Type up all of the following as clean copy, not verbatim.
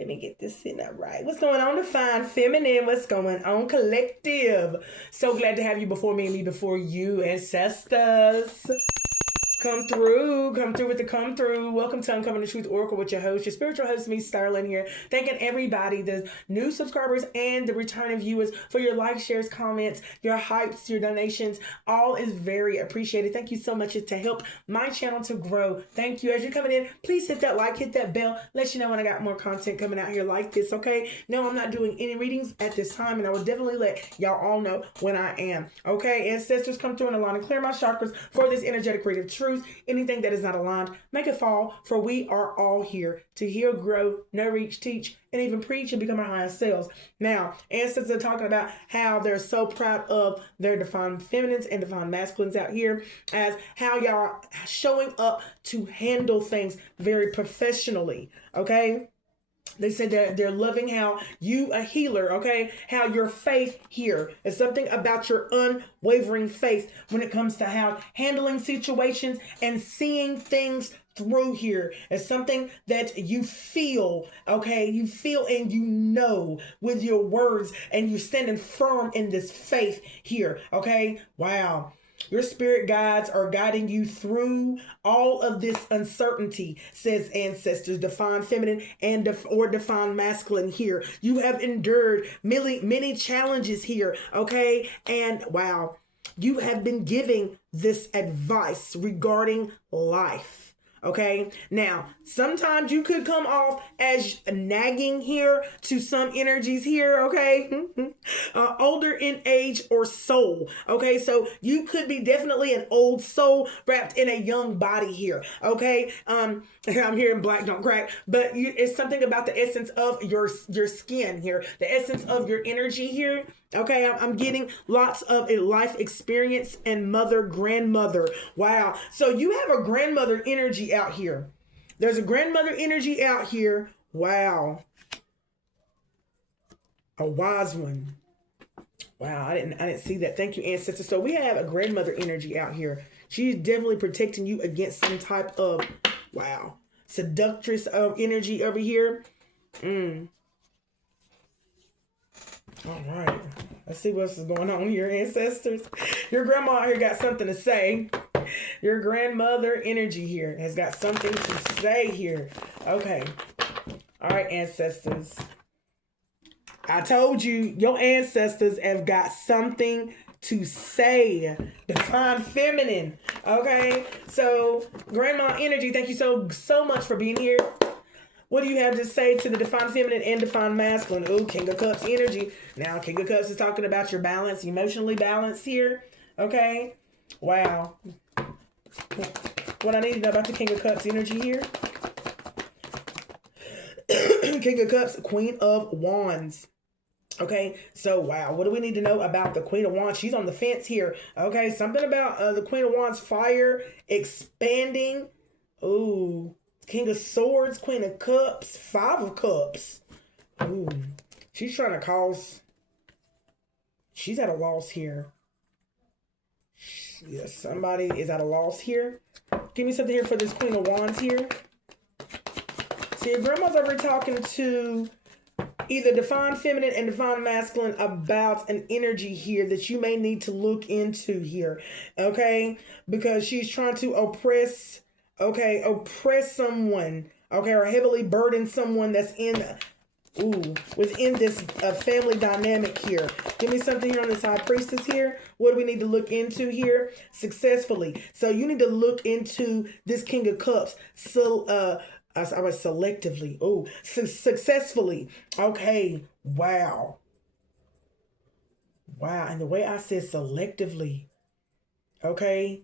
Let me get this in up right. What's going on, Divine Feminine? What's going on, Collective? So glad to have you before me and me before you, ancestors. Come through with the come through. Welcome to Uncovering the Truth Oracle with your host, your spiritual host, me, Sterling here. Thanking everybody, the new subscribers and the returning viewers for your likes, shares, comments, your hypes, your donations. All is very appreciated. Thank you so much to help my channel to grow. Thank you. As you're coming in, please hit that like, hit that bell. Let you know when I got more content coming out here like this, okay? No, I'm not doing any readings at this time, and I will definitely let y'all all know when I am. Okay, ancestors, come through and align and clear my chakras for this energetic creative truth. Anything that is not aligned, make it fall, for we are all here to heal, grow, know, reach, teach, and even preach and become our highest selves. Now, ancestors are talking about how they're so proud of their divine feminines and divine masculines out here, as how y'all are showing up to handle things very professionally, okay? They said that they're loving how you, a healer, okay, how your faith here is something about your unwavering faith when it comes to how handling situations and seeing things through here is something that you feel, okay, you feel and you know with your words, and you're standing firm in this faith here, okay? Wow. Your spirit guides are guiding you through all of this uncertainty, says ancestors, divine feminine and or divine masculine here. You have endured many challenges here, okay? And wow, you have been giving this advice regarding life. Okay, now sometimes you could come off as nagging here to some energies here, okay? Older in age or soul, okay? So you could be definitely an old soul wrapped in a young body here, okay? I'm hearing black don't crack, but it's something about the essence of your skin here, the essence of your energy here. Okay, I'm getting lots of a life experience and grandmother. Wow. So you have a grandmother energy out here. There's a grandmother energy out here. Wow. A wise one. Wow, I didn't see that. Thank you, ancestors. So we have a grandmother energy out here. She's definitely protecting you against some type of, wow, seductress of energy over here. All right. Let's see what's going on here, ancestors. Your grandma out here got something to say. Your grandmother energy here has got something to say here. Okay. All right, ancestors. I told you, your ancestors have got something to say. Divine feminine. Okay. So, grandma energy, thank you so much for being here. What do you have to say to the divine feminine and divine masculine? Ooh, King of Cups energy. Now, King of Cups is talking about your balance, emotionally balanced here. Okay. Wow. What I need to know about the King of Cups energy here. King of Cups, Queen of Wands. Okay, so wow, what do we need to know about the Queen of Wands? She's on the fence here. Okay, something about the Queen of Wands, fire, expanding. Ooh. King of Swords, Queen of Cups, Five of Cups. Ooh. She's trying to cause... She's at a loss here. Yeah, somebody is at a loss here. Give me something here for this Queen of Wands here. See, your grandma's over talking to either divine feminine and divine masculine about an energy here that you may need to look into here. Okay? Because she's trying to oppress... Okay, oppress someone, okay, or heavily burden someone that's within this family dynamic here. Give me something here on this High Priestess here. What do we need to look into here? Successfully. So you need to look into this King of Cups. So, I was selectively. Oh, successfully. Okay, wow. Wow, and the way I said selectively, okay.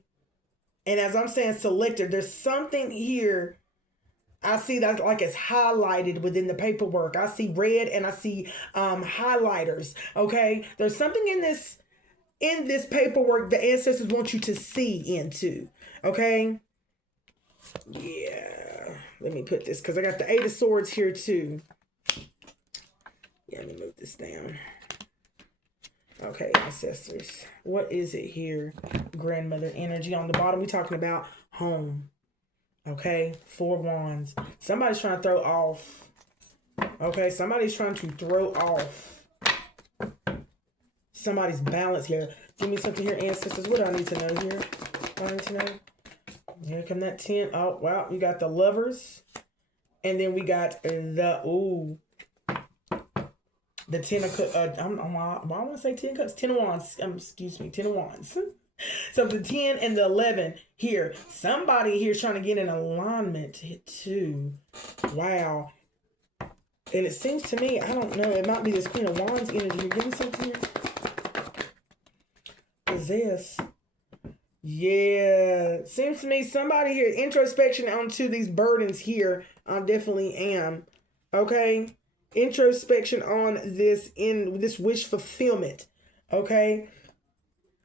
And as I'm saying selective, there's something here I see that like it's highlighted within the paperwork. I see red and I see highlighters. Okay. There's something in this paperwork the ancestors want you to see into. Okay. Yeah. Let me put this because I got the Eight of Swords here too. Yeah, let me move this down. Okay, ancestors. What is it here? Grandmother energy. On the bottom, we're talking about home. Okay, Four of Wands. Somebody's trying to throw off Okay, somebody's trying to throw off somebody's balance here. Give me something here, ancestors. What do I need to know here? What do I need to know? Here come that 10. Oh, wow. We got the Lovers. And then we got the 10 of I want to say 10 cups. 10 of wands. Excuse me. 10 of wands. So the 10 and the 11 here. Somebody here is trying to get in alignment too. Wow. And it seems to me, I don't know, it might be this Queen of Wands energy here. Give me something here. What's this? Yeah. Seems to me somebody here, introspection onto these burdens here. I definitely am. Okay? Introspection on this wish fulfillment. Okay?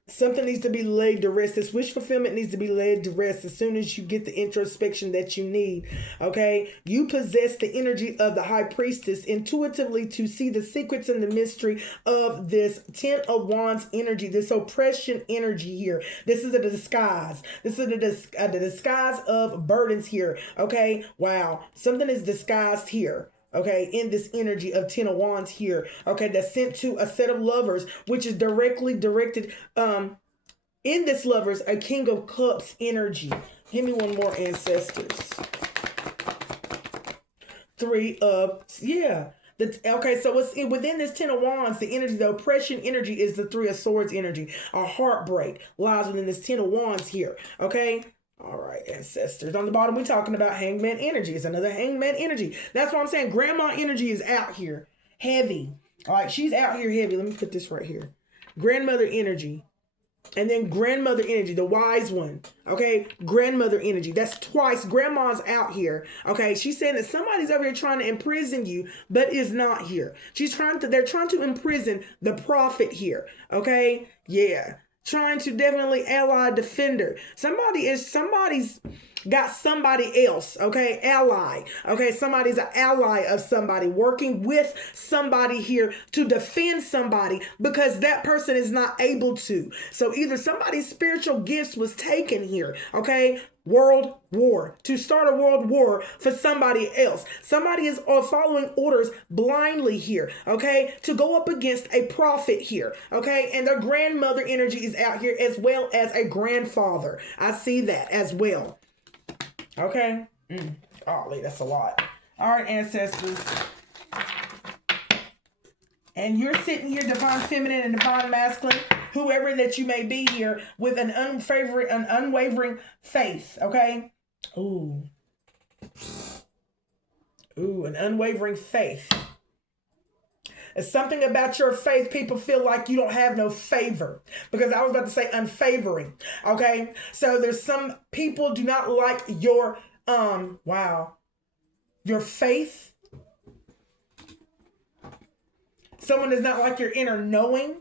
Something needs to be laid to rest. This wish fulfillment needs to be laid to rest as soon as you get the introspection that you need. Okay? You possess the energy of the High Priestess intuitively to see the secrets and the mystery of this 10 of Wands energy, this oppression energy here. This is a disguise. This is the disguise of burdens here. Okay? Wow. Something is disguised here. Okay, in this energy of 10 of Wands here, okay, that's sent to a set of lovers, which is directly directed, in this lovers, a King of Cups energy. Give me one more, ancestors. 3 of, okay, so it's within this 10 of Wands, the energy, the oppression energy is the 3 of Swords energy. A heartbreak lies within this 10 of Wands here, okay? All right, ancestors. On the bottom, we're talking about Hangman energy. It's another Hangman energy. That's what I'm saying. Grandma energy is out here. Heavy. All right, she's out here heavy. Let me put this right here. Grandmother energy. And then grandmother energy, the wise one. Okay, grandmother energy. That's twice. Grandma's out here. Okay, she's saying that somebody's over here trying to imprison you, but is not here. They're trying to imprison the prophet here. Okay, yeah. Trying to definitely ally defender. Somebody's got somebody else, okay? Ally, okay? Somebody's an ally of somebody, working with somebody here to defend somebody because that person is not able to. So either somebody's spiritual gifts was taken here, okay? World war, to start a world war for somebody else. Somebody is following orders blindly here, okay, to go up against a prophet here, okay, and their grandmother energy is out here as well as a grandfather. I see that as well, okay. Golly, that's a lot. All right, ancestors. And you're sitting here, divine feminine and divine masculine, whoever that you may be here, with an unwavering faith, okay? Ooh, an unwavering faith. It's something about your faith, people feel like you don't have no favor. Because I was about to say unfavoring, okay? So there's some people do not like your, your faith. Someone does not like your inner knowing,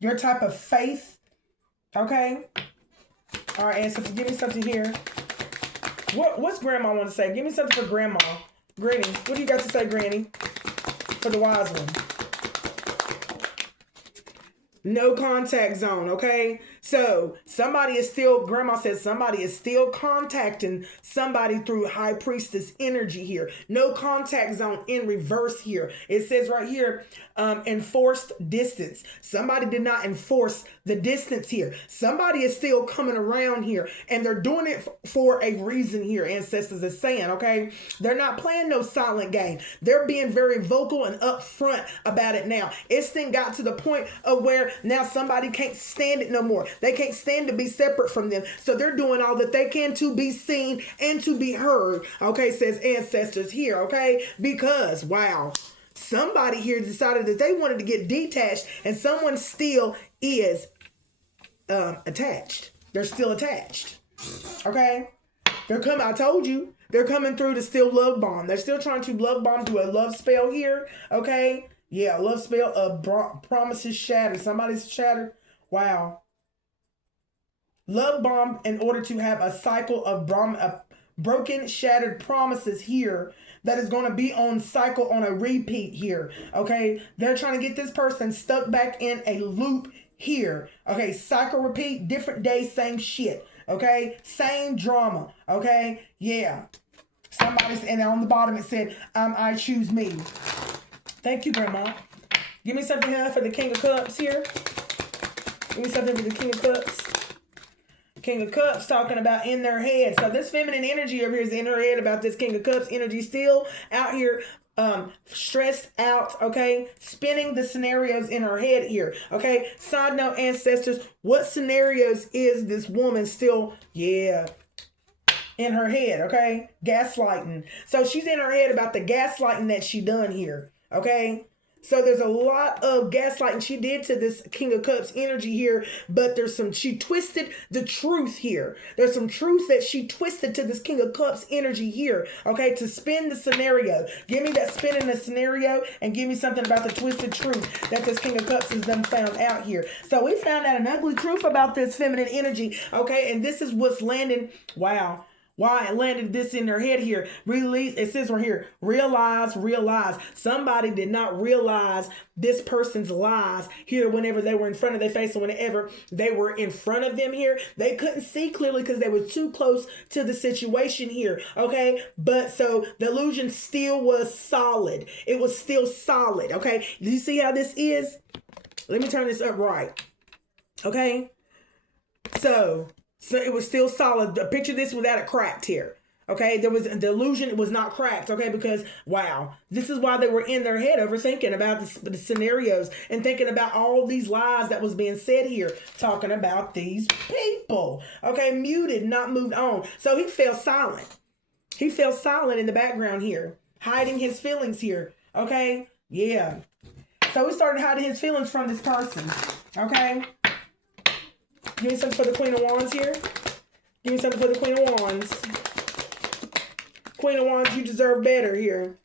your type of faith. Okay? All right, ancestors, give me something here. What's Grandma want to say? Give me something for Grandma. Granny, what do you got to say, Granny? For the wise one. No contact zone, okay? So somebody is still, Grandma says somebody is still contacting somebody through High Priestess energy here. No contact zone in reverse here. It says right here, enforced distance. Somebody did not enforce the distance here. Somebody is still coming around here, and they're doing it for a reason here, ancestors is saying, okay? They're not playing no silent game. They're being very vocal and upfront about it now. It's then got to the point of where now somebody can't stand it no more. They can't stand to be separate from them. So they're doing all that they can to be seen and to be heard. Okay, says ancestors here, okay? Because, wow, somebody here decided that they wanted to get detached, and someone still is attached. They're still attached. Okay? They're coming, I told you, they're coming through to still love bomb. They're still trying to love bomb, do a love spell here. Okay? Yeah, love spell of promises shattered. Somebody's shattered. Wow. Love bomb in order to have a cycle of broken, shattered promises here that is going to be on cycle on a repeat here. Okay? They're trying to get this person stuck back in a loop here. Okay? Cycle repeat, different day, same shit. Okay? Same drama. Okay? Yeah. Somebody's, and on the bottom it said, I choose me. Thank you, Grandma. Give me something here for the King of Cups here. Give me something for the King of Cups. King of Cups talking about in their head. So this feminine energy over here is in her head about this King of Cups energy, still out here stressed out, okay, spinning the scenarios in her head here, okay. Side note, ancestors, what scenarios is this woman still in her head, okay? Gaslighting. So she's in her head about the gaslighting that she done here, okay. So there's a lot of gaslighting she did to this King of Cups energy here, but she twisted the truth here. There's some truth that she twisted to this King of Cups energy here, okay, to spin the scenario. Give me that spin in the scenario and give me something about the twisted truth that this King of Cups has done found out here. So we found out an ugly truth about this feminine energy, okay, and this is what's landing. Wow. Why it landed this in their head here. Release. It says right here, realize. Somebody did not realize this person's lies here whenever they were in front of their face, and whenever they were in front of them here, they couldn't see clearly because they were too close to the situation here. Okay. But so the illusion still was solid. It was still solid. Okay. Do you see how this is? Let me turn this up right. Okay. So it was still solid. Picture this without it cracked here. Okay, there was the illusion. It was not cracked. Okay, because wow, this is why they were in their head overthinking about the scenarios and thinking about all these lies that was being said here, talking about these people. Okay, muted, not moved on. So he fell silent. He fell silent in the background here, hiding his feelings here. Okay, yeah. So he started hiding his feelings from this person. Okay. Give me something for the Queen of Wands here. Give me something for the Queen of Wands. Queen of Wands, you deserve better here.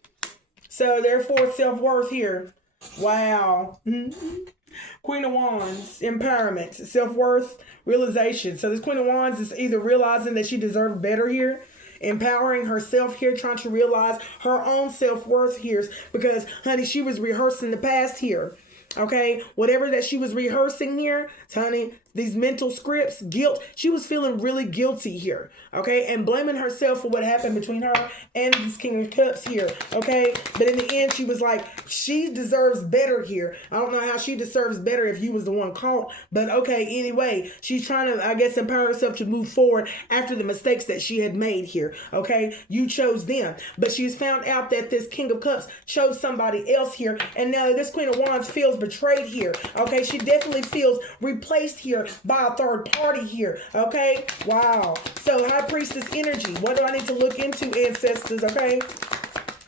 So therefore, self-worth here. Wow. Queen of Wands, empowerment, self-worth, realization. So this Queen of Wands is either realizing that she deserves better here, empowering herself here, trying to realize her own self-worth here, because, honey, she was rehearsing the past here. Okay, whatever that she was rehearsing here, honey, these mental scripts, guilt, she was feeling really guilty here, okay, and blaming herself for what happened between her and this King of Cups here, okay, but in the end, she was like, she deserves better here. I don't know how she deserves better if you was the one caught, but okay, anyway, she's trying to, I guess, empower herself to move forward after the mistakes that she had made here, okay, you chose them, but she's found out that this King of Cups chose somebody else here, and now this Queen of Wands feels betrayed here, okay, she definitely feels replaced here by a third party here, okay? Wow. So High Priestess energy. What do I need to look into, ancestors, okay?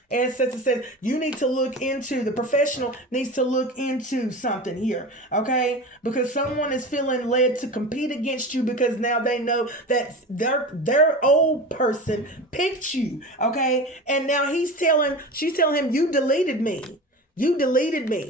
Ancestor says you need to look into, the professional needs to look into something here, okay? Because someone is feeling led to compete against you because now they know that their old person picked you, okay? And now she's telling him, you deleted me. You deleted me,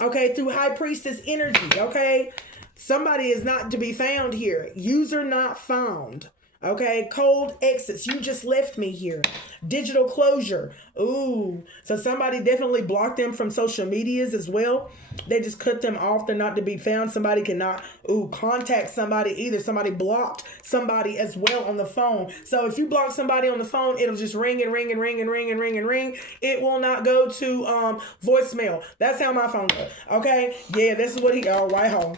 okay? Through High Priestess energy, okay? Somebody is not to be found here. User not found. Okay, cold exits. You just left me here. Digital closure. Ooh, so somebody definitely blocked them from social medias as well. They just cut them off. They're not to be found. Somebody cannot contact somebody either. Somebody blocked somebody as well on the phone. So if you block somebody on the phone, it'll just ring and ring and ring and ring and ring and ring. It will not go to voicemail. That's how my phone goes. Okay, yeah, this is what right home.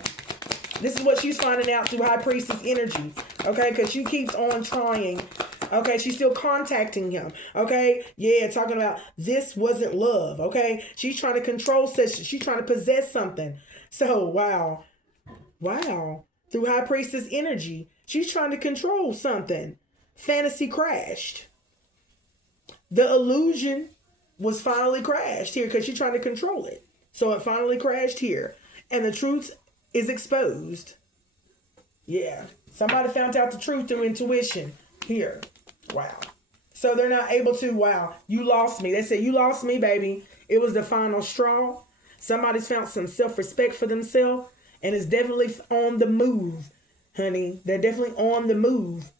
This is what she's finding out through High Priestess energy, okay? Because she keeps on trying, okay? She's still contacting him, okay? Yeah, talking about this wasn't love, okay? She's trying to control, she's trying to possess something. So, wow. Through High Priestess energy, she's trying to control something. Fantasy crashed. The illusion was finally crashed here because she's trying to control it. So it finally crashed here. And the truth is exposed. Yeah. Somebody found out the truth through intuition here. Wow. So they're not able to, you lost me. They said, you lost me, baby. It was the final straw. Somebody's found some self-respect for themselves and is definitely on the move, honey. They're definitely on the move.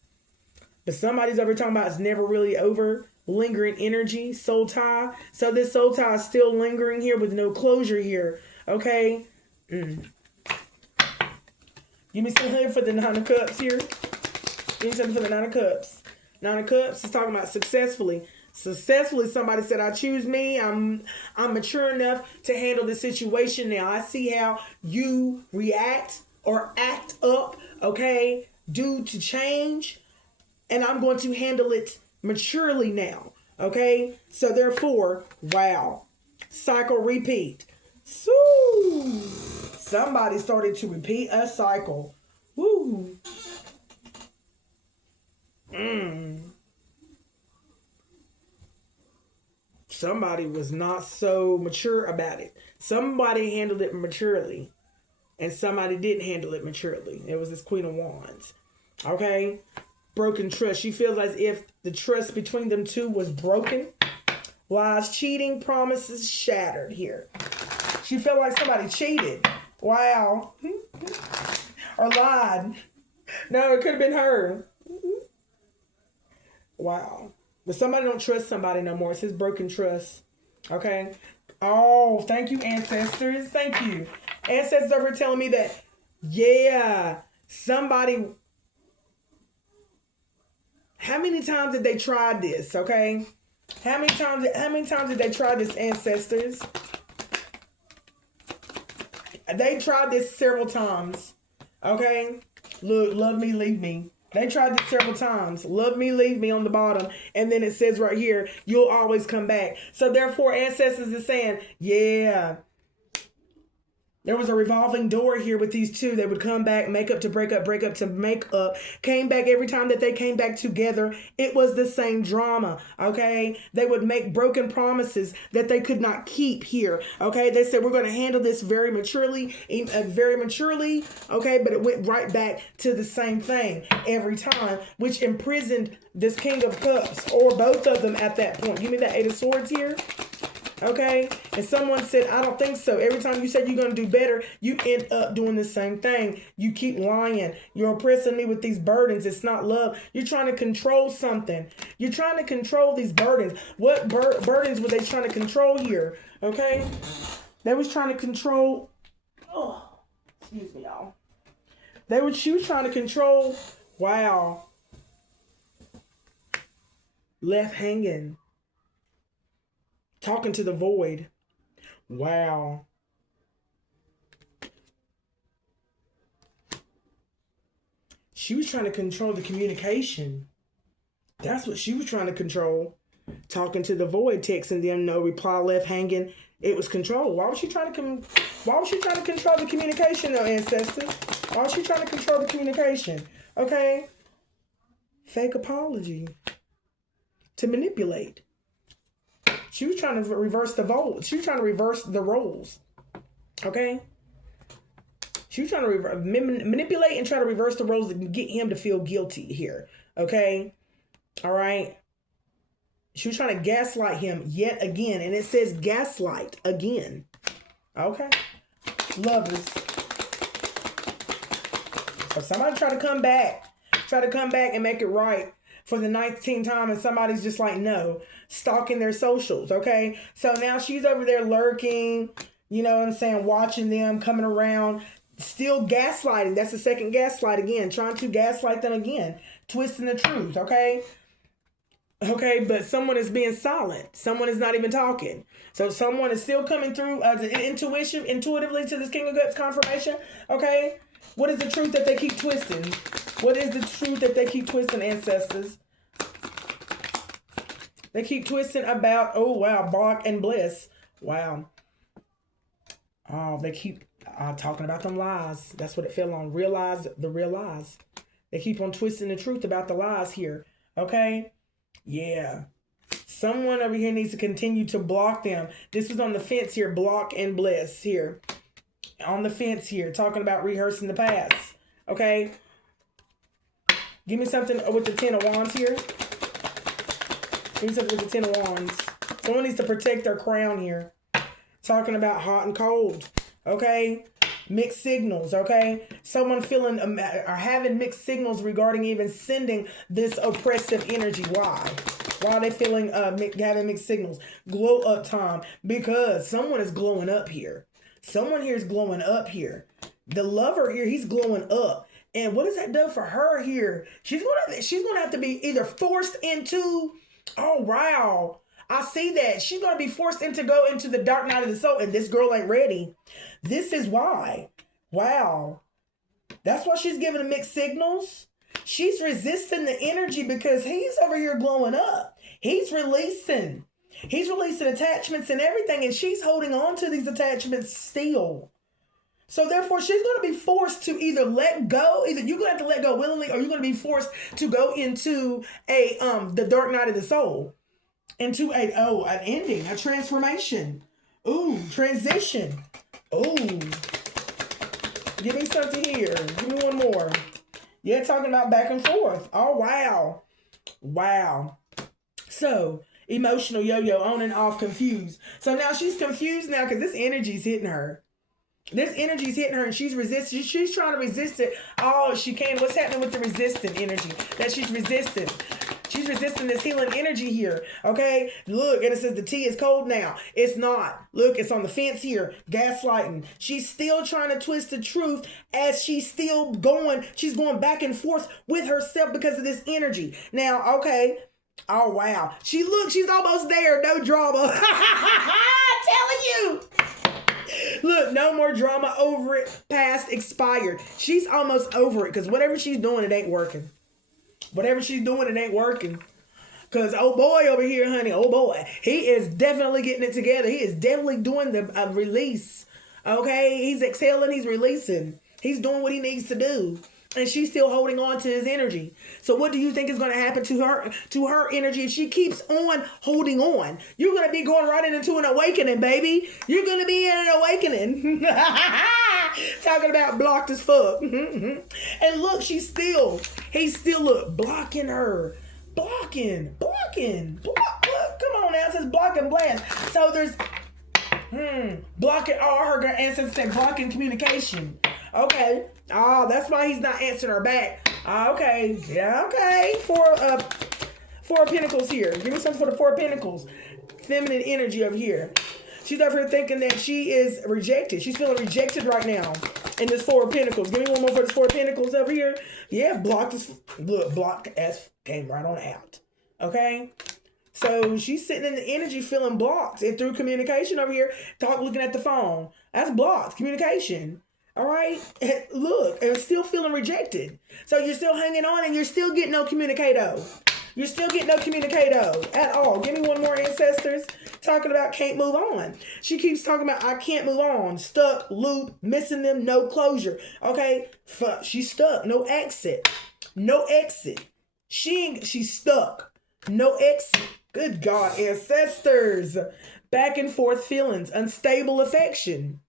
But somebody's over talking about it's never really over. Lingering energy, soul tie. So this soul tie is still lingering here with no closure here. Okay? Give me something for the Nine of Cups here. Give me something for the Nine of Cups. Nine of Cups is talking about successfully. Successfully, somebody said, I choose me. I'm mature enough to handle the situation now. I see how you react or act up, okay, due to change, and I'm going to handle it maturely now. Okay? So therefore, wow. Cycle repeat. So somebody started to repeat a cycle. Woo. Somebody was not so mature about it. Somebody handled it maturely, and somebody didn't handle it maturely. It was this Queen of Wands. Okay? Broken trust. She feels as if the trust between them two was broken. Lies, cheating, promises shattered here. She felt like somebody cheated. Wow. Or lied. No, it could have been her. Wow. But somebody don't trust somebody no more. It's his broken trust. Okay? Oh, thank you, ancestors. Thank you. Ancestors over telling me that, yeah, somebody... How many times did they try this, okay? How many times did they try this, ancestors? They tried this several times, okay? Look, love me, leave me. They tried this several times. Love me, leave me on the bottom. And then it says right here, you'll always come back. So therefore, ancestors is saying, yeah. There was a revolving door here with these two. They would come back, make up to break up, break up to make up. Came back every time that they came back together. It was the same drama, okay? They would make broken promises that they could not keep here, okay? They said, we're going to handle this very maturely, okay? But it went right back to the same thing every time, which imprisoned this King of Cups, or both of them at that point. Give me that Eight of Swords here. Okay, and someone said, I don't think so. Every time you said you're going to do better, you end up doing the same thing. You keep lying. You're oppressing me with these burdens. It's not love. You're trying to control something. You're trying to control these burdens. What burdens were they trying to control here? Okay, they was trying to control. Oh, excuse me, y'all. She was trying to control. Wow. Left hanging. Talking to the void. Wow. She was trying to control the communication. That's what she was trying to control. Talking to the void, texting them, no reply, left hanging. It was control. Why was she trying to control the communication, though, ancestors? Why was she trying to control the communication? Okay. Fake apology. To manipulate. She was trying to reverse the vote. She was trying to reverse the roles. Okay? She was trying to manipulate and try to reverse the roles and get him to feel guilty here. Okay? All right? She was trying to gaslight him yet again. And it says gaslight again. Okay? Lovers. So somebody try to come back. Try to come back and make it right for the 19th time, and somebody's just like, no, stalking their socials, okay? So now she's over there lurking, you know what I'm saying, watching them, coming around, still gaslighting. That's the second gaslight again, trying to gaslight them again, twisting the truth, okay? Okay, but someone is being silent. Someone is not even talking. So someone is still coming through intuitively to this King of Cups confirmation, okay? What is the truth that they keep twisting? What is the truth that they keep twisting, ancestors? They keep twisting about, oh, wow, block and bliss. Wow. Oh, they keep talking about them lies. That's what it fell on. Realize the real lies. They keep on twisting the truth about the lies here. Okay? Yeah. Someone over here needs to continue to block them. This is on the fence here. Block and bliss here. On the fence here. Talking about rehearsing the past. Okay? Give me something with the Ten of Wands here. Give me something with the Ten of Wands. Someone needs to protect their crown here. Talking about hot and cold. Okay? Mixed signals. Okay? Someone feeling or having mixed signals regarding even sending this oppressive energy. Why? Why are they feeling having mixed signals? Glow up time. Because someone is glowing up here. Someone here is glowing up here. The lover here, he's glowing up. And what does that do for her here? She's gonna have to be either forced into Oh, wow. I see that. She's going to be forced to go into the dark night of the soul, and this girl ain't ready. This is why. Wow. That's why she's giving the mixed signals. She's resisting the energy because he's over here glowing up. He's releasing. He's releasing attachments and everything, and she's holding on to these attachments still. So therefore, she's going to be forced to either let go. Either you're going to have to let go willingly, or you're going to be forced to go into the dark night of the soul, into an ending, a transformation. Ooh, transition. Ooh. Give me something here. Give me one more. Yeah, talking about back and forth. Oh, wow. Wow. So, emotional yo-yo, on and off, confused. So now she's confused now because this energy's hitting her. This energy's hitting her and she's resisting. She's trying to resist it all she can. What's happening with the resistant energy that she's resisting? She's resisting this healing energy here. Okay? Look, and it says the tea is cold now. It's not. Look, it's on the fence here. Gaslighting. She's still trying to twist the truth as she's still going. She's going back and forth with herself because of this energy. Now, okay. Oh, wow. She's almost there. No drama. I'm telling you. Look, no more drama, over it, past, expired. She's almost over it because whatever she's doing, it ain't working. Whatever she's doing, it ain't working. Because, oh boy, over here, honey, oh boy, he is definitely getting it together. He is definitely doing the release. Okay? He's exhaling, he's releasing. He's doing what he needs to do. And she's still holding on to his energy. So what do you think is going to happen to her energy if she keeps on holding on? You're going to be going right into an awakening, baby. You're going to be in an awakening. Talking about blocked as fuck. And look, he's still, look, blocking her. Blocking. Block. Look, come on now. It says block and blast. So there's, blocking, her ancestors say blocking communication. Okay. Oh, that's why he's not answering her back. Okay. Yeah, okay. Four of Pentacles here. Give me something for the Four of Pentacles. Feminine energy over here. She's over here thinking that she is rejected. She's feeling rejected right now in this Four of Pentacles. Give me one more for this Four of Pentacles over here. Yeah, blocked as, look, blocked as came right on out. Okay? So she's sitting in the energy feeling blocked. And through communication over here, looking at the phone. That's blocked. Communication. All right? And look, and still feeling rejected. So you're still hanging on and you're still getting no communicado. You're still getting no communicado at all. Give me one more, ancestors. Talking about can't move on. She keeps talking about I can't move on. Stuck, loop, missing them, no closure. Okay? Fuck, she's stuck. No exit. No exit. She's stuck. No exit. Good God, ancestors. Back and forth feelings. Unstable affection.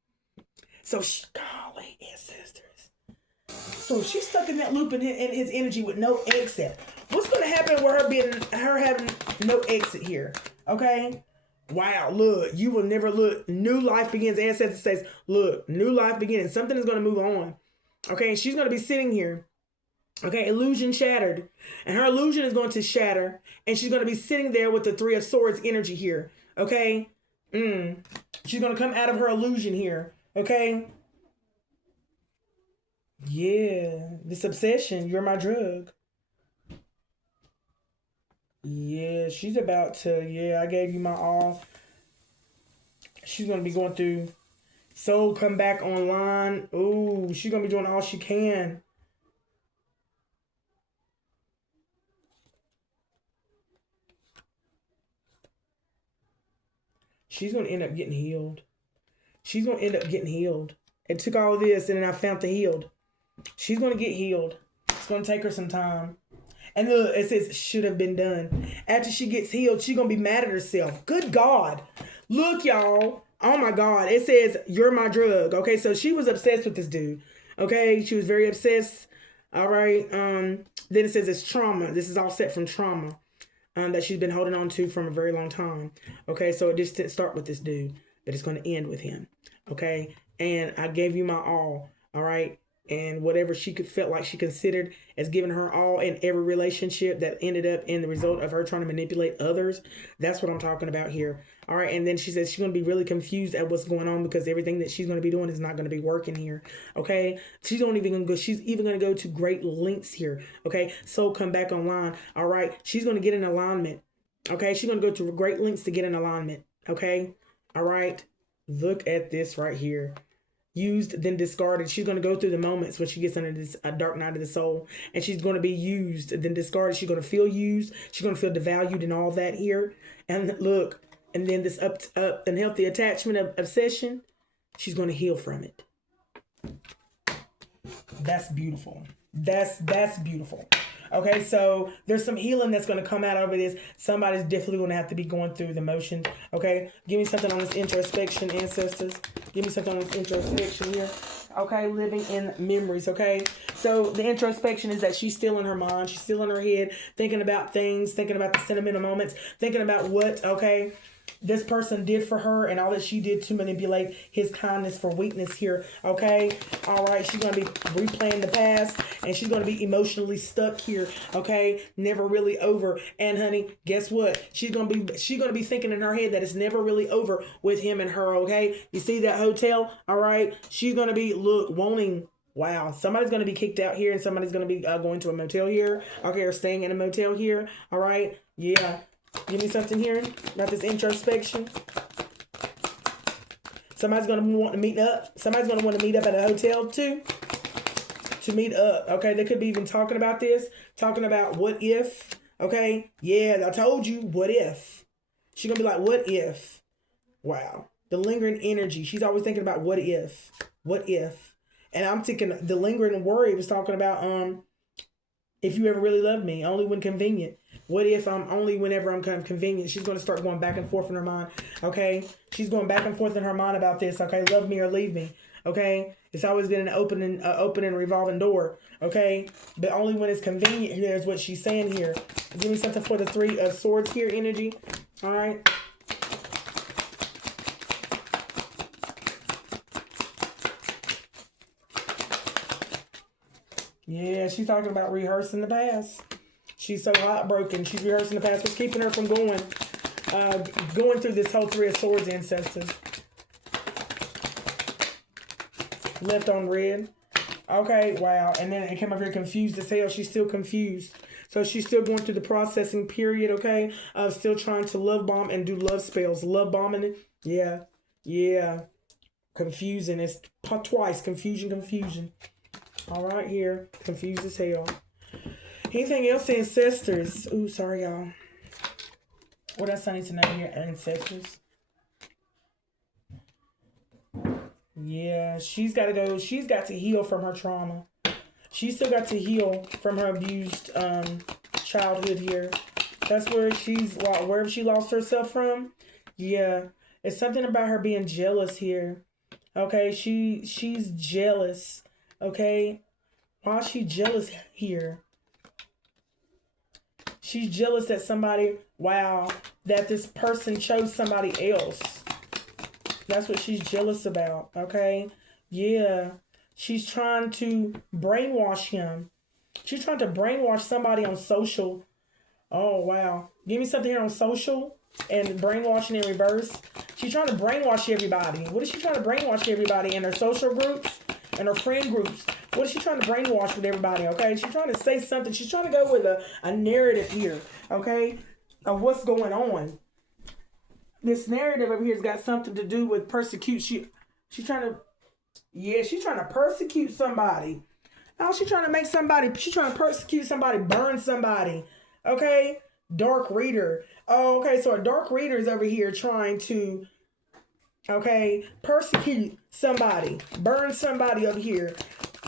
So, golly, ancestors. So she's stuck in that loop in his energy with no exit. What's going to happen with her having no exit here? Okay? Wow, look, you will never look. New life begins. Ancestors says, look, new life begins. Something is going to move on. Okay, and she's going to be sitting here. Okay, illusion shattered. And her illusion is going to shatter. And she's going to be sitting there with the Three of Swords energy here. Okay? She's going to come out of her illusion here. Okay? Yeah. This obsession. You're my drug. Yeah. She's about to. Yeah. I gave you my all. She's going to be going through. Soul come back online. Ooh. She's going to be doing all she can. She's going to end up getting healed. She's going to end up getting healed. It took all of this and then I found the healed. She's going to get healed. It's going to take her some time. And look, it says should have been done. After she gets healed, she's going to be mad at herself. Good God. Look, y'all. Oh my God. It says, you're my drug. Okay, so she was obsessed with this dude. Okay, she was very obsessed. All right. Then it says it's trauma. This is all set from trauma. That she's been holding on to from a very long time. Okay, so it just didn't start with this dude, but it's going to end with him. Okay, and I gave you my all. All right, and whatever she felt like she considered as giving her all in every relationship that ended up in the result of her trying to manipulate others. That's what I'm talking about here. All right, and then she says she's going to be really confused at what's going on because everything that she's going to be doing is not going to be working here. Okay, she's even going to go to great lengths here. Okay, so come back online. All right, she's going to get in alignment. Okay, she's going to go to great lengths to get in alignment. Okay, all right. Look at this right here. Used, then discarded. She's going to go through the moments when she gets under this dark night of the soul, and she's going to be used, then discarded. She's going to feel used. She's going to feel devalued and all that here. And look, and then this up unhealthy attachment of obsession, she's going to heal from it. That's beautiful. That's beautiful. Okay, so there's some healing that's going to come out over this. Somebody's definitely going to have to be going through the motions. Okay, give me something on this introspection, ancestors. Give me something on this introspection here. Okay, living in memories. Okay, so the introspection is that she's still in her mind. She's still in her head, thinking about things, thinking about the sentimental moments, thinking about what, okay, this person did for her and all that she did to manipulate his kindness for weakness here. Okay, all right, she's going to be replaying the past, and she's going to be emotionally stuck here. Okay, never really over. And honey, guess what? She's going to be thinking in her head that it's never really over with him and her. Okay, you see that hotel? All right, she's going to be wanting. Wow, somebody's going to be kicked out here, and somebody's going to be going to a motel here. Okay, or staying in a motel here. All right, yeah. Give me something here about this introspection. Somebody's going to want to meet up. Somebody's going to want to meet up at a hotel too. To meet up. Okay, they could be even talking about this. Talking about what if. Okay, yeah, I told you, what if. She's going to be like, what if. Wow. The lingering energy. She's always thinking about what if. What if. And I'm thinking the lingering worry was talking about if you ever really loved me, only when convenient. What if I'm only whenever I'm kind of convenient? She's going to start going back and forth in her mind. Okay, she's going back and forth in her mind about this. Okay, love me or leave me. Okay, it's always been an open and revolving door. Okay, but only when it's convenient. Here's what she's saying here. Give me something for the Three of Swords here energy. All right. Yeah, she's talking about rehearsing the past. She's so heartbroken. She's rehearsing the past. What's keeping her from going through this whole Three of Swords, ancestors? Left on red. Okay, wow. And then it came up here confused as hell. She's still confused. So she's still going through the processing period, okay? Still trying to love bomb and do love spells. Love bombing it. Yeah. Yeah. Confusing. It's twice. Confusion. All right, here. Confused as hell. Anything else, ancestors? Ooh, sorry, y'all. What else I need to know here, ancestors? Yeah, she's got to go. She's got to heal from her trauma. She's still got to heal from her abused childhood here. That's where wherever she lost herself from. Yeah, it's something about her being jealous here. Okay, she's jealous. Okay, why is she jealous here? She's jealous that that this person chose somebody else. That's what she's jealous about, okay? Yeah. She's trying to brainwash him. She's trying to brainwash somebody on social. Oh, wow. Give me something here on social and brainwashing in reverse. She's trying to brainwash everybody. What is she trying to brainwash everybody in her social groups and her friend groups? What is she trying to brainwash with everybody, okay? She's trying to say something. She's trying to go with a narrative here, okay, of what's going on. This narrative over here has got something to do with persecution. She's trying to persecute somebody. Oh, she's trying to persecute somebody, burn somebody, okay? Dark reader. Oh, okay, so a dark reader is over here trying to, okay, persecute somebody, burn somebody over here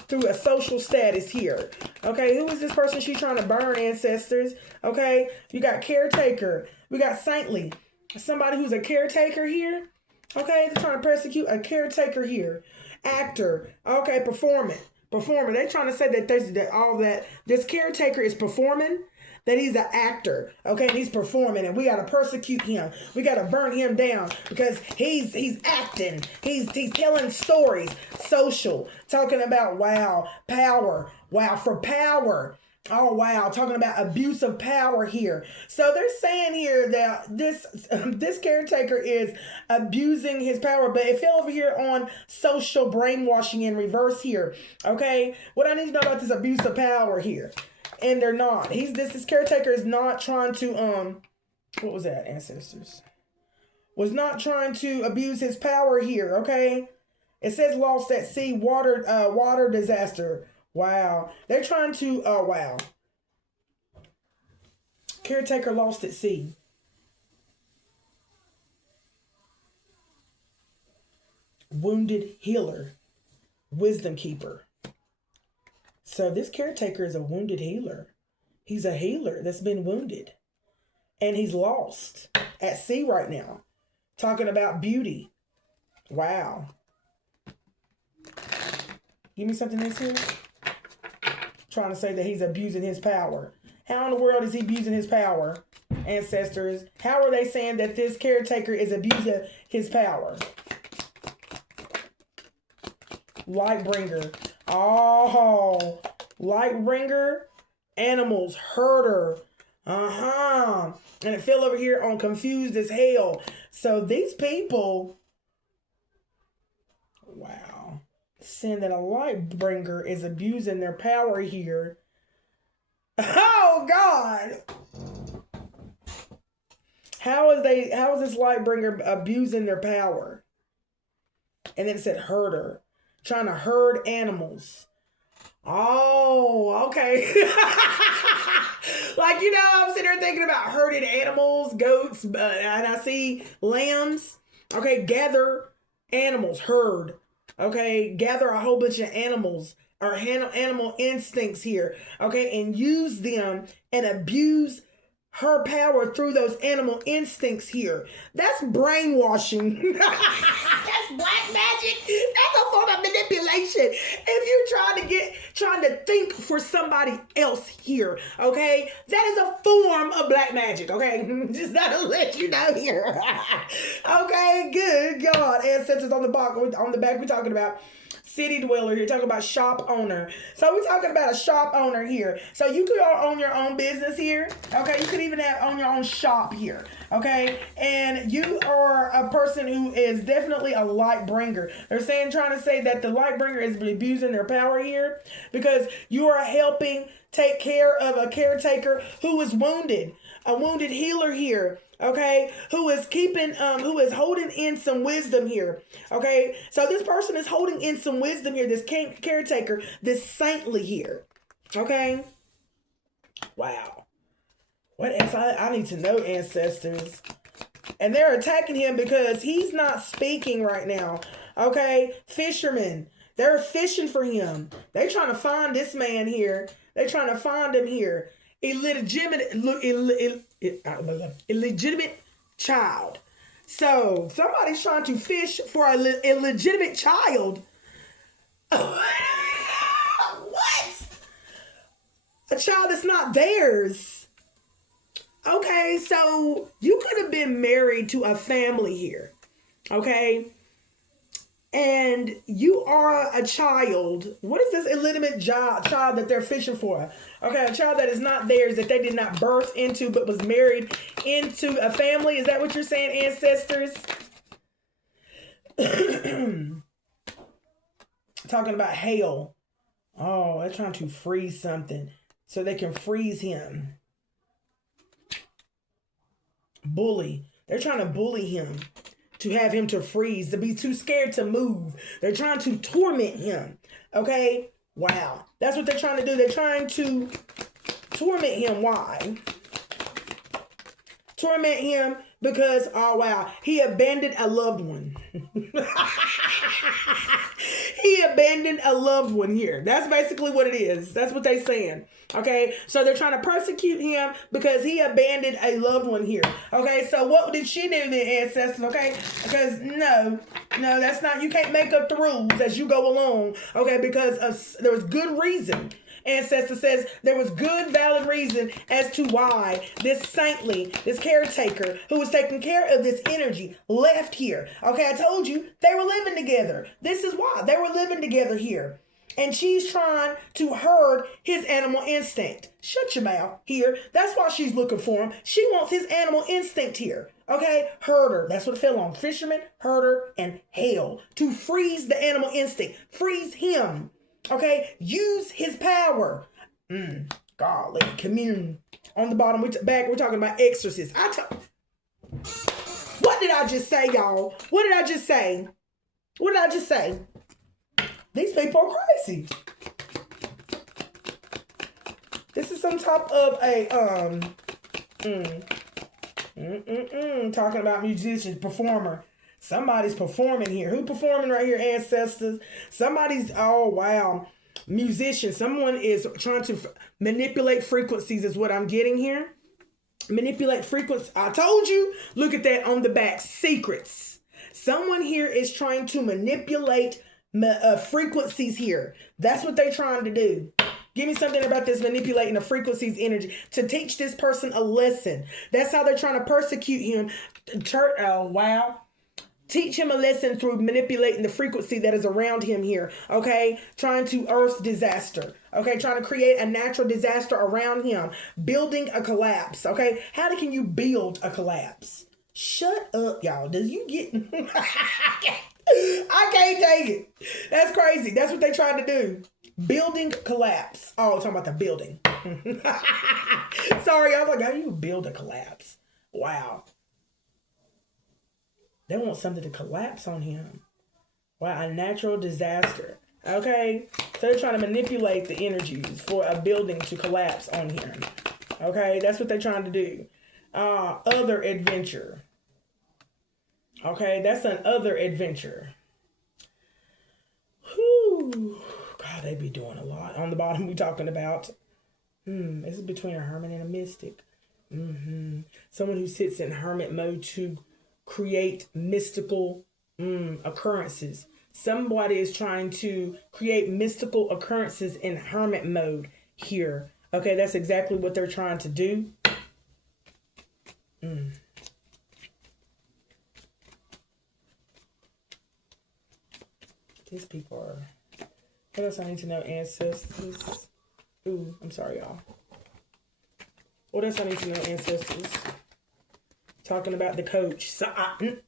through a social status here. Okay, who is this person she's trying to burn, ancestors? Okay, you got caretaker. We got saintly. Somebody who's a caretaker here. Okay, they're trying to persecute a caretaker here. Actor. Okay, performer. They're trying to say that this caretaker is performing, that he's an actor, okay, and he's performing, and we gotta persecute him. We gotta burn him down because he's acting. He's telling stories. Social. Talking about power. Wow, for power. Oh, wow. Talking about abuse of power here. So they're saying here that this caretaker is abusing his power, but it fell over here on social brainwashing in reverse here. Okay. What I need to know about this abuse of power here. And they're not. This caretaker is not trying to, What was that, ancestors? Was not trying to abuse his power here, okay? It says lost at sea, water disaster. Wow. They're trying to, oh, wow. Caretaker lost at sea. Wounded healer. Wisdom keeper. So this caretaker is a wounded healer. He's a healer that's been wounded. And he's lost at sea right now. Talking about beauty. Wow. Give me something that's here. Trying to say that he's abusing his power. How in the world is he abusing his power, ancestors? How are they saying that this caretaker is abusing his power? Lightbringer. Oh, Lightbringer, animals, herder. And it fell over here on confused as hell. So these people, wow, saying that a Lightbringer is abusing their power here. Oh God. How is this Lightbringer abusing their power? And then it said herder. Trying to herd animals. Oh, okay. Like, I'm sitting there thinking about herded animals, goats, and I see lambs. Okay, gather animals, herd. Okay, gather a whole bunch of animals or animal instincts here. Okay, and use them and abuse her power through those animal instincts here. That's brainwashing. That's black magic. That's a form of manipulation. If you're trying to think for somebody else here, okay? That is a form of black magic, okay? Just gotta let you know here. Okay, good God. Ancestors on the back, we're talking about city dweller here, talking about shop owner. So we're talking about a shop owner here. So you could own your own business here. Okay, you could even own your own shop here. Okay, and you are a person who is definitely a light bringer. They're trying to say that the light bringer is abusing their power here because you are helping take care of a caretaker who is wounded, a wounded healer here. Okay, who is holding in some wisdom here. Okay, so this person is holding in some wisdom here, this caretaker, this saintly here. Okay, wow. What else I need to know, ancestors? And they're attacking him because he's not speaking right now. Okay, fishermen, they're fishing for him. They're trying to find this man here. They're trying to find him here. Illegitimate child. So somebody's trying to fish for a illegitimate child. What? A child that's not theirs. Okay, so you could have been married to a family here. Okay? And you are a child. What is this illegitimate child that they're fishing for? Okay, a child that is not theirs, that they did not birth into, but was married into a family. Is that what you're saying, ancestors? Talking about hail. Oh, they're trying to freeze something so they can freeze him. Bully. They're trying to bully him. To have him to freeze, to be too scared to move. They're trying to torment him. Okay? Wow. That's what they're trying to do. They're trying to torment him. Why? Torment him because, oh wow, he abandoned a loved one. He abandoned a loved one here. That's basically what it is. That's what they're saying. Okay, so they're trying to persecute him because he abandoned a loved one here. Okay, so what did she do, the ancestors? Okay, because no, that's not, you can't make up the rules as you go along. Okay, because there was good reason. Ancestor says there was good, valid reason as to why this saintly, this caretaker who was taking care of this energy left here. Okay, I told you they were living together. This is why they were living together here. And she's trying to herd his animal instinct. Shut your mouth here. That's why she's looking for him. She wants his animal instinct here. Okay, herder. That's what it fell on. Fisherman, herder, and hail. To freeze the animal instinct. Freeze him. Okay, use his power. Golly, commune. On the bottom, we're talking about exorcists. What did I just say, y'all? What did I just say? What did I just say? These people are crazy. This is some type of a talking about musicians, performer. Somebody's performing here. Who performing right here, ancestors? Somebody's, oh wow, musician. Someone is trying to manipulate frequencies is what I'm getting here. Manipulate frequency. I told you. Look at that on the back. Secrets. Someone here is trying to manipulate frequencies here. That's what they're trying to do. Give me something about this manipulating the frequencies energy to teach this person a lesson. That's how they're trying to persecute him. Oh, wow. Teach him a lesson through manipulating the frequency that is around him here. Okay. Trying to earth disaster. Okay. Trying to create a natural disaster around him. Building a collapse. Okay. How can you build a collapse? Shut up, y'all. Does you get... I can't take it. That's crazy. That's what they tried to do. Building collapse. Oh, talking about the building. Sorry, I was like, how do you build a collapse? Wow. They want something to collapse on him. Wow, a natural disaster. Okay, so they're trying to manipulate the energies for a building to collapse on him. Okay, that's what they're trying to do. Other adventure. Okay, that's an other adventure. Whew. God, they be doing a lot. On the bottom, we talking about, this is between a hermit and a mystic. Someone who sits in hermit mode to create mystical occurrences. Somebody is trying to create mystical occurrences in hermit mode here. Okay, that's exactly what they're trying to do. These people are... What else I need to know, ancestors? Ooh, I'm sorry, y'all. What else I need to know, ancestors? Talking about the coach. The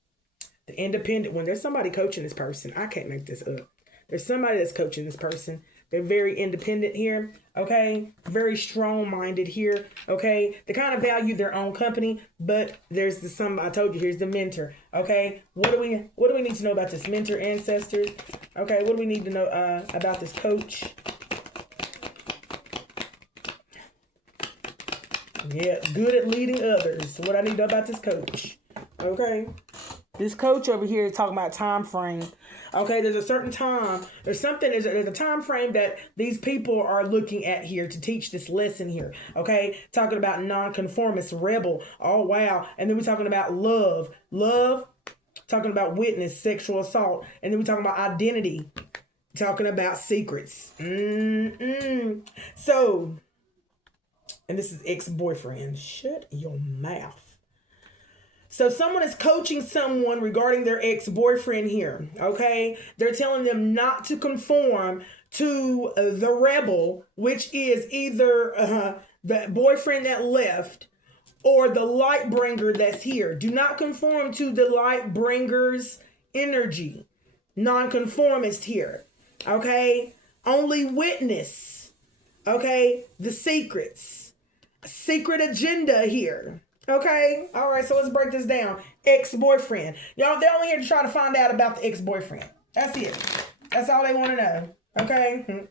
independent one. There's somebody coaching this person. I can't make this up. There's somebody that's coaching this person. They're very independent here. Okay. Very strong-minded here. Okay. They kind of value their own company, but there's I told you, here's the mentor. Okay. What do we need to know about this mentor, ancestors? Okay. What do we need to know about this coach? Yeah, good at leading others. What I need to know about this coach. Okay. This coach over here is talking about time frame. Okay, there's a certain time. There's a time frame that these people are looking at here to teach this lesson here. Okay, talking about nonconformist, rebel. Oh, wow. And then we're talking about love. Love, talking about witness, sexual assault. And then we're talking about identity. Talking about secrets. So, and this is ex-boyfriend. Shut your mouth. So someone is coaching someone regarding their ex-boyfriend here, okay? They're telling them not to conform to the rebel, which is either the boyfriend that left or the light bringer that's here. Do not conform to the light bringer's energy. Nonconformist here, okay? Only witness, okay? The secrets. Secret agenda here. Okay. All right. So let's break this down. Ex-boyfriend. Y'all, they're only here to try to find out about the ex-boyfriend. That's it. That's all they want to know. Okay.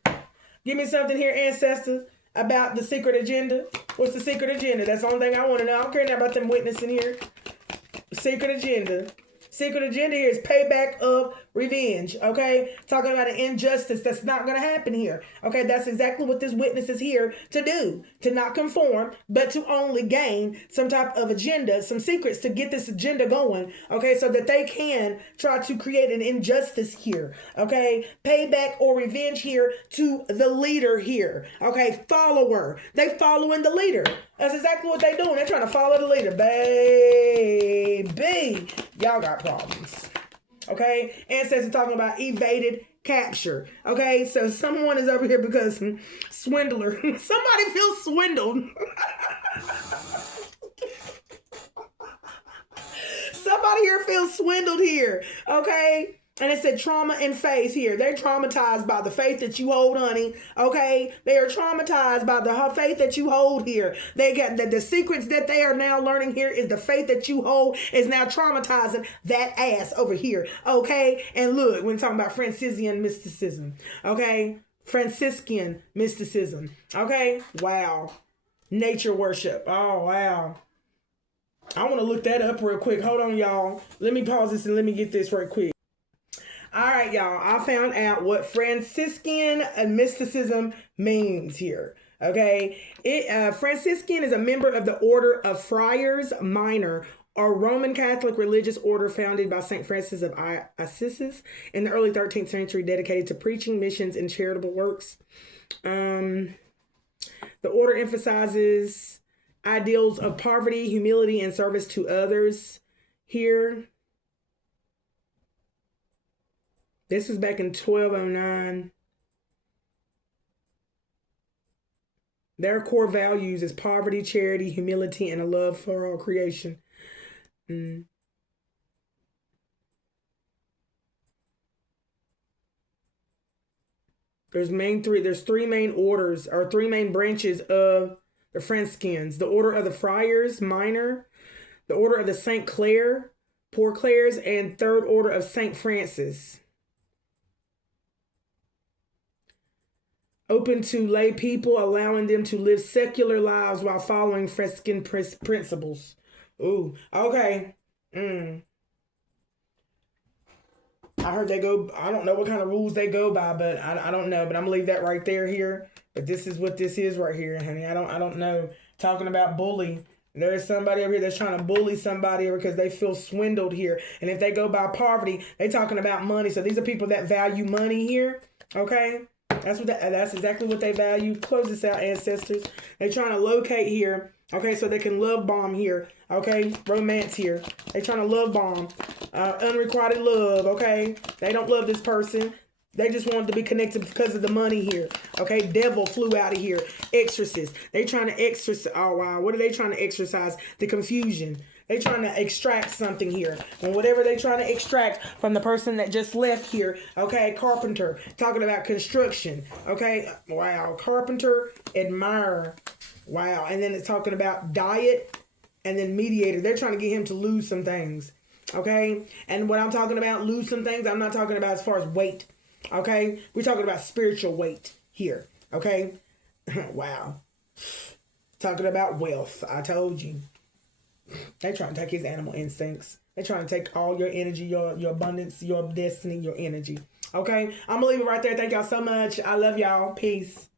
Give me something here, ancestors, about the secret agenda. What's the secret agenda? That's the only thing I want to know. I don't care now about them witnessing here. Secret agenda. Secret agenda here is payback of revenge, okay? Talking about an injustice that's not going to happen here, okay? That's exactly what this witness is here to do, to not conform, but to only gain some type of agenda, some secrets to get this agenda going, okay? So that they can try to create an injustice here, okay? Payback or revenge here to the leader here, okay? Follower. They following the leader. That's exactly what they doing. They're trying to follow the leader. Baby, y'all got problems. Okay? Ancestors talking about evaded capture. Okay? So someone is over here because swindler. Somebody feels swindled. Somebody here feels swindled here. Okay? And it said trauma and faith here. They're traumatized by the faith that you hold, honey. Okay? They are traumatized by the faith that you hold here. They got the secrets that they are now learning here is the faith that you hold is now traumatizing that ass over here. Okay? And look, we're talking about Franciscan mysticism. Okay? Franciscan mysticism. Okay? Wow. Nature worship. Oh, wow. I want to look that up real quick. Hold on, y'all. Let me pause this and let me get this right quick. All right, y'all. I found out what Franciscan mysticism means here. Okay, Franciscan is a member of the Order of Friars Minor, a Roman Catholic religious order founded by Saint Francis of Assisi in the early 13th century, dedicated to preaching, missions, and charitable works. The order emphasizes ideals of poverty, humility, and service to others. Here, this was back in 1209. Their core values is poverty, charity, humility, and a love for all creation. There's three main orders, or three main branches of the Franciscans. The Order of the Friars Minor, the Order of the Saint Clare, Poor Clares, and Third Order of Saint Francis. Open to lay people, allowing them to live secular lives while following Franciscan principles. Ooh, okay. I heard they go, I don't know what kind of rules they go by, but I don't know. But I'm gonna leave that right there here. But this is what this is right here, honey. I don't know. Talking about bully. There's somebody over here that's trying to bully somebody because they feel swindled here. And if they go by poverty, they talking about money. So these are people that value money here. Okay? That's exactly what they value. Close this out, ancestors. They're trying to locate here. Okay, so they can love bomb here. Okay, romance here. They're trying to love bomb. Unrequited love. Okay, they don't love this person. They just wanted to be connected because of the money here. Okay, devil flew out of here. Exorcist. They trying to exorcise. Oh, wow. What are they trying to exercise? The confusion. They trying to extract something here. And whatever they trying to extract from the person that just left here. Okay, carpenter. Talking about construction. Okay, wow. Carpenter, admirer. Wow. And then it's talking about diet and then mediator. They're trying to get him to lose some things. Okay, and what I'm talking about, lose some things, I'm not talking about as far as weight. Okay, we're talking about spiritual weight here. Okay, wow. Talking about wealth. I told you. They're trying to take his animal instincts. They're trying to take all your energy, your abundance, your destiny, your energy. Okay, I'm gonna leave it right there. Thank y'all so much. I love y'all. Peace.